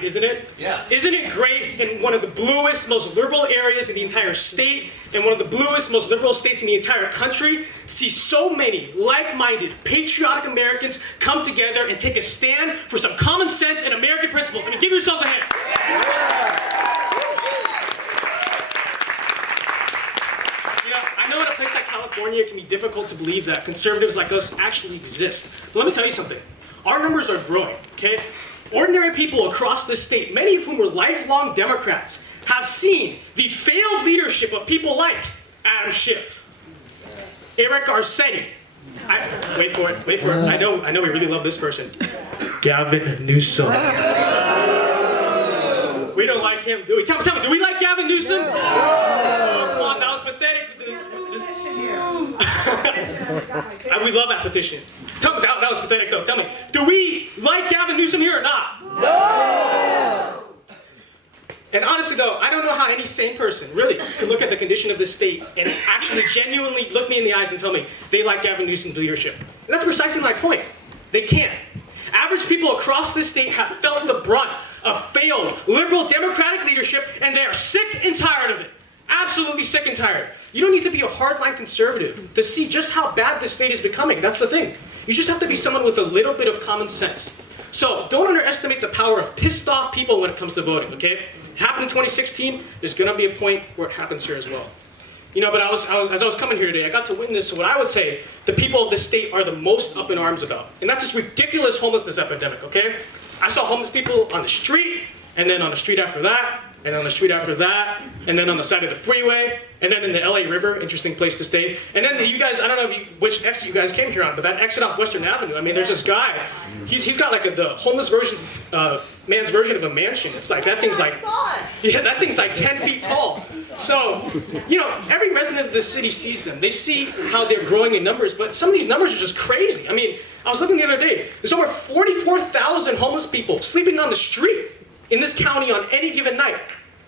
night, isn't it? Yes. Isn't it great in one of the bluest, most liberal areas in the entire state, and one of the bluest, most liberal states in the entire country, to see so many like-minded, patriotic Americans come together and take a stand for some common sense and American principles? I mean, give yourselves a hand. You know, I know in a place like California, it can be difficult to believe that conservatives like us actually exist. But let me tell you something. Our numbers are growing, okay? Ordinary people across this state, many of whom were lifelong Democrats, have seen the failed leadership of people like Adam Schiff, Eric Garcetti. Wait for it. I know we really love this person. Gavin Newsom. We don't like him, do we? Tell me, do we like Gavin Newsom? Oh, come on, that was pathetic. We love that petition. Tell me, that was pathetic though. Tell me, do we like Gavin Newsom here or not? No! And honestly though, I don't know how any sane person really could look at the condition of this state and actually genuinely look me in the eyes and tell me they like Gavin Newsom's leadership. And that's precisely my point. They can't. Average people across this state have felt the brunt of failed liberal Democratic leadership, and they are sick and tired of it. Absolutely sick and tired. You don't need to be a hardline conservative to see just how bad this state is becoming. That's the thing. You just have to be someone with a little bit of common sense. So don't underestimate the power of pissed off people when it comes to voting, okay? It happened in 2016. There's gonna be a point where it happens here as well. You know, but as I was coming here today, I got to witness what I would say the people of this state are the most up in arms about. And that's this ridiculous homelessness epidemic, okay? I saw homeless people on the street, and then on the street after that, and on the street after that, and then on the side of the freeway, and then in the LA River, interesting place to stay. And then you guys, I don't know which exit you guys came here on, but that exit off Western Avenue, I mean, there's this guy, he's got like the homeless version, man's version of a mansion. It's like, that thing's like, yeah, that thing's like 10 feet tall. So, you know, every resident of the city sees them. They see how they're growing in numbers, but some of these numbers are just crazy. I mean, I was looking the other day, there's over 44,000 homeless people sleeping on the street in this county on any given night.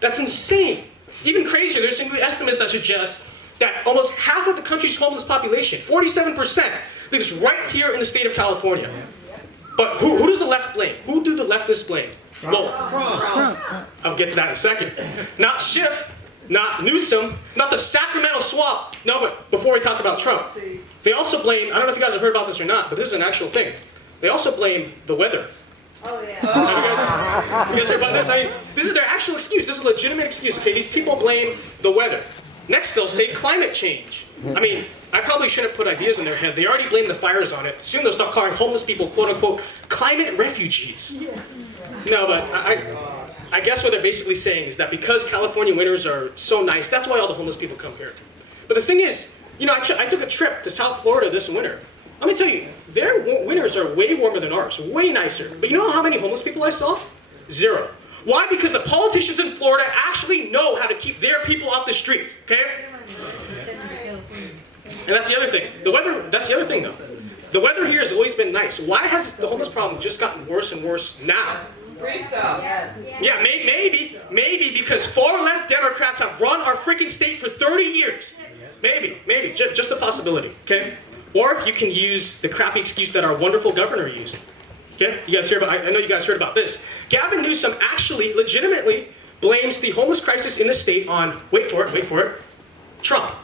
That's insane. Even crazier, there's some new estimates that suggest that almost half of the country's homeless population, 47%, lives right here in the state of California. But who does the left blame? Who do the leftists blame? Well, I'll get to that in a second. Not Schiff, not Newsom, not the Sacramento swamp. No, but before we talk about Trump, they also blame, I don't know if you guys have heard about this or not, but this is an actual thing. They also blame the weather. Oh, yeah. Have you guys heard about this? I mean, this is their actual excuse. This is a legitimate excuse, okay? These people blame the weather. Next, they'll say climate change. I mean, I probably shouldn't put ideas in their head. They already blame the fires on it. Soon they'll start calling homeless people, quote unquote, climate refugees. No, but I guess what they're basically saying is that because California winters are so nice, that's why all the homeless people come here. But the thing is, you know, I took a trip to South Florida this winter. Let me tell you, their winters are way warmer than ours, way nicer. But you know how many homeless people I saw? Zero. Why? Because the politicians in Florida actually know how to keep their people off the streets, okay? And that's the other thing. The weather, that's the other thing though. The weather here has always been nice. Why has the homeless problem just gotten worse and worse now? Free stuff. Yes. Yeah, maybe because far left Democrats have run our freaking state for 30 years. Maybe, just a possibility, okay? Or you can use the crappy excuse that our wonderful governor used. Okay, you guys hear about? I know you guys heard about this. Gavin Newsom actually, legitimately, blames the homeless crisis in the state on, wait for it, Trump.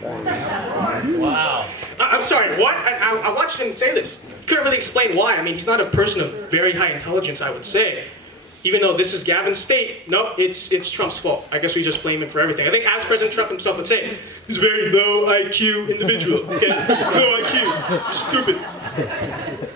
Wow. I'm sorry, what? I watched him say this. Couldn't really explain why. I mean, he's not a person of very high intelligence, I would say. Even though this is Gavin's state, no, it's Trump's fault. I guess we just blame him for everything. I think as President Trump himself would say, he's a very low IQ individual, okay? Low IQ, stupid.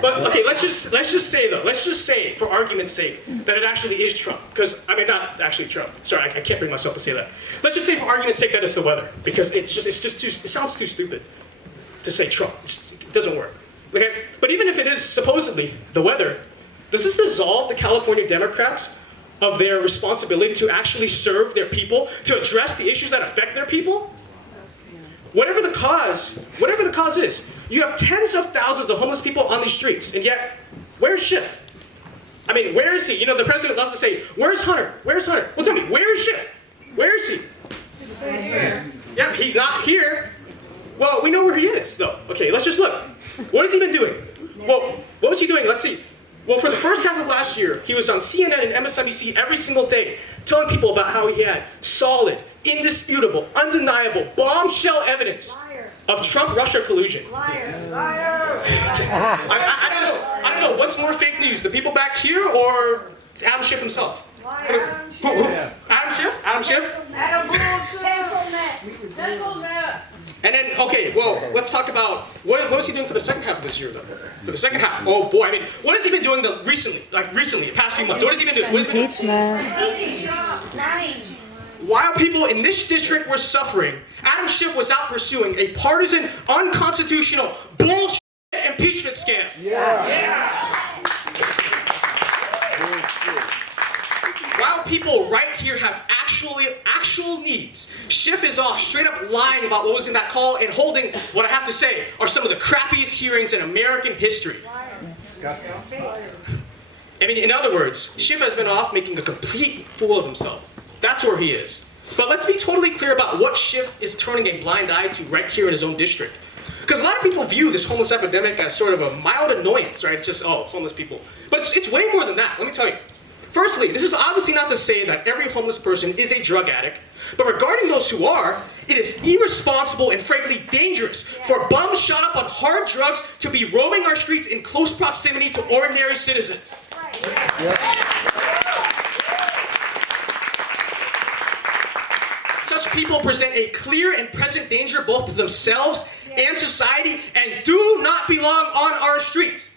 But okay, let's just say for argument's sake that it actually is Trump. Because, I mean, not actually Trump. Sorry, I can't bring myself to say that. Let's just say for argument's sake that it's the weather. Because it sounds too stupid to say Trump. It doesn't work. Okay? But even if it is supposedly the weather, does this absolve the California Democrats of their responsibility to actually serve their people, to address the issues that affect their people? Whatever the cause is, you have tens of thousands of homeless people on these streets, and yet, where's Schiff? I mean, where is he? You know, the president loves to say, where's Hunter? Where's Hunter? Well, tell me, where is Schiff? Where is he? Right here. Yeah, he's not here. Well, we know where he is, though. Okay, let's just look. What has he been doing? Well, what was he doing? Let's see. Well, for the first half of last year, he was on CNN and MSNBC every single day, telling people about how he had solid, indisputable, undeniable, bombshell evidence of Trump-Russia collusion. Liar. Liar. I don't know. What's more fake news, the people back here or Adam Schiff himself? Liar. Who? Adam Schiff? Adam Schiff? Adam bullshit. Pencil net. And then, okay, well, let's talk about what was he doing for the second half of this year, though? For the second half, oh boy, I mean, what has he been doing recently, the past few months? What has he been doing? What has he been Impeachment. Lying. While people in this district were suffering, Adam Schiff was out pursuing a partisan, unconstitutional, bullshit impeachment scam. While people right here have actual needs, Schiff is off straight up lying about what was in that call and holding what I have to say are some of the crappiest hearings in American history. I mean, in other words, Schiff has been off making a complete fool of himself. That's where he is. But let's be totally clear about what Schiff is turning a blind eye to right here in his own district. Because a lot of people view this homeless epidemic as sort of a mild annoyance, right? It's just, oh, homeless people. But it's way more than that, let me tell you. Firstly, this is obviously not to say that every homeless person is a drug addict, but regarding those who are, it is irresponsible and frankly dangerous for bums shot up on hard drugs to be roaming our streets in close proximity to ordinary citizens. Such people present a clear and present danger both to themselves and society and do not belong on our streets.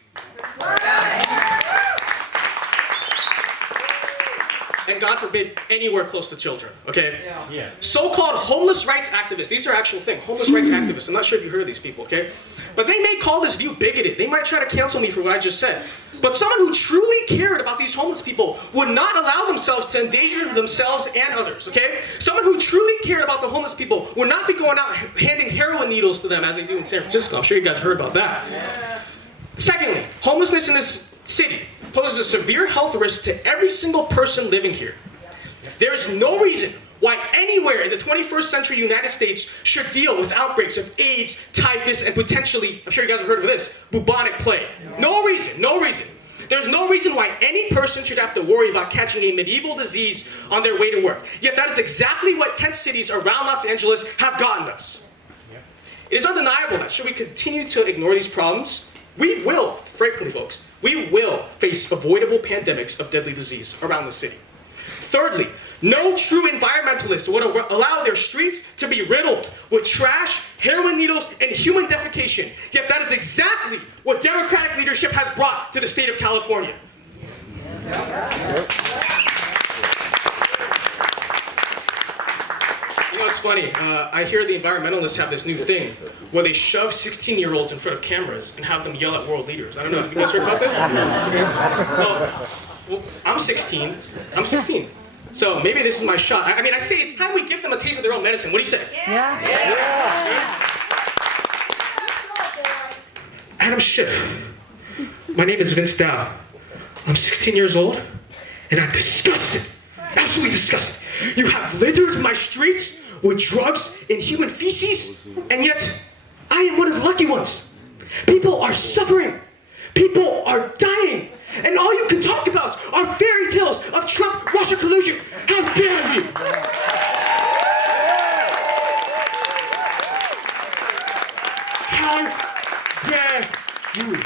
And God forbid, anywhere close to children, okay? Yeah. So-called homeless rights activists, these are actual things, homeless rights activists, I'm not sure if you heard of these people, okay? But they may call this view bigoted, they might try to cancel me for what I just said. But someone who truly cared about these homeless people would not allow themselves to endanger themselves and others, okay? Someone who truly cared about the homeless people would not be going out handing heroin needles to them as they do in San Francisco. I'm sure you guys heard about that. Secondly, homelessness in this city poses a severe health risk to every single person living here. There is no reason why anywhere in the 21st century United States should deal with outbreaks of AIDS, typhus, and potentially, I'm sure you guys have heard of this, bubonic plague. No reason, no reason. There's no reason why any person should have to worry about catching a medieval disease on their way to work. Yet that is exactly what tent cities around Los Angeles have gotten us. It is undeniable that should we continue to ignore these problems, we will, frankly folks, we will face avoidable pandemics of deadly disease around the city. Thirdly, no true environmentalist would allow their streets to be riddled with trash, heroin needles, and human defecation. Yet that is exactly what Democratic leadership has brought to the state of California. You know, it's funny. I hear the environmentalists have this new thing where they shove 16-year-olds in front of cameras and have them yell at world leaders. I don't know. Have you guys heard about this? Okay. Well, I'm 16. I'm 16. So maybe this is my shot. I mean, I say it's time we give them a taste of their own medicine. What do you say? Adam Schiff. My name is Vince Dow. I'm 16 years old, and I'm disgusted. Absolutely disgusted. You have littered my streets with drugs and human feces, and yet I am one of the lucky ones. People are suffering. People are dying. And all you can talk about are fairy tales of Trump-Russia collusion. How dare you? How dare you?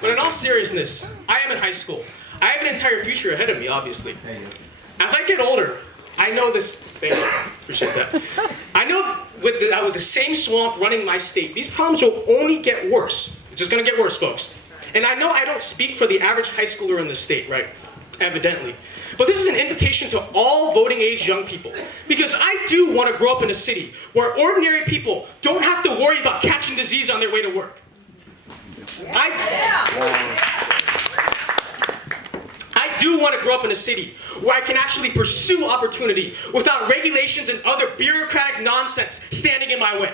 But in all seriousness, I am in high school. I have an entire future ahead of me, obviously. As I get older, I know this. Thank you. Appreciate that. I know with the same swamp running my state, these problems will only get worse. It's just going to get worse, folks. And I know I don't speak for the average high schooler in the state, right? Evidently. But this is an invitation to all voting age young people. Because I do want to grow up in a city where ordinary people don't have to worry about catching disease on their way to work. I do want to grow up in a city where I can actually pursue opportunity without regulations and other bureaucratic nonsense standing in my way.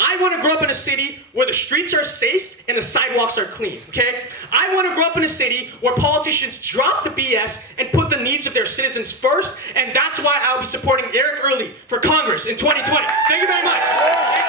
I I want to grow up in a city where the streets are safe and the sidewalks are clean, okay? I want to grow up in a city where politicians drop the BS and put the needs of their citizens first, and that's why I'll be supporting Eric Early for Congress in 2020. Thank you very much.